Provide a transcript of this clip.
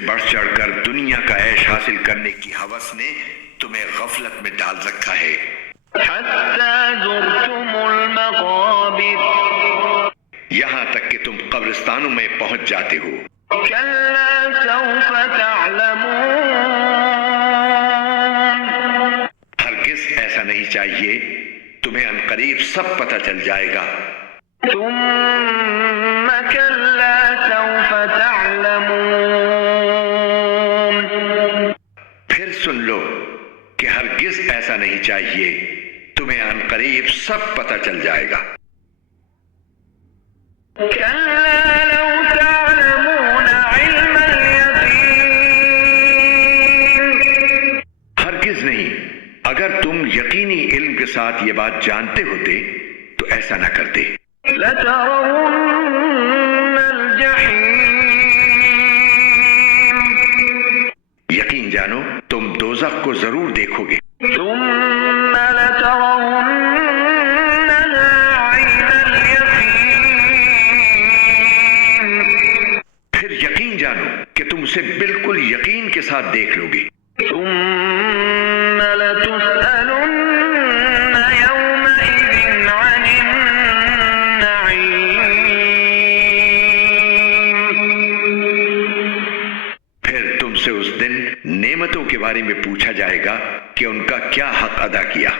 سے بڑھ چڑھ کر دنیا کا عیش حاصل کرنے کی ہوس نے تمہیں غفلت میں ڈال رکھا ہے۔ حتی زرتم المقابر، یہاں تک کہ تم قبرستانوں میں پہنچ جاتے ہو۔ کلا سوف تعلمون، ہرگز ایسا نہیں چاہیے، تمہیں عنقریب سب پتہ چل جائے گا۔ ثم کلا سوف تعلمون، پھر سن لو کہ ہرگز ایسا نہیں چاہیے، تمہیں عنقریب سب پتہ چل جائے گا۔ کلا لو تعلمون علم الیقین، ہرگز نہیں، اگر تم یقینی علم کے ساتھ یہ بات جانتے ہوتے تو ایسا نہ کرتے۔ لترون الجحیم، یقین جانو تم دوزخ کو ضرور دیکھو گے۔ ثم لترونها عین الیقین، پھر یقین جانو کہ تم اسے بالکل یقین کے ساتھ دیکھ لو گے۔ ثم لتسألن یومئذ عن النعیم، پھر تم سے اس دن نعمتوں کے بارے میں پوچھا جائے گا کہ ان کا کیا حق ادا کیا۔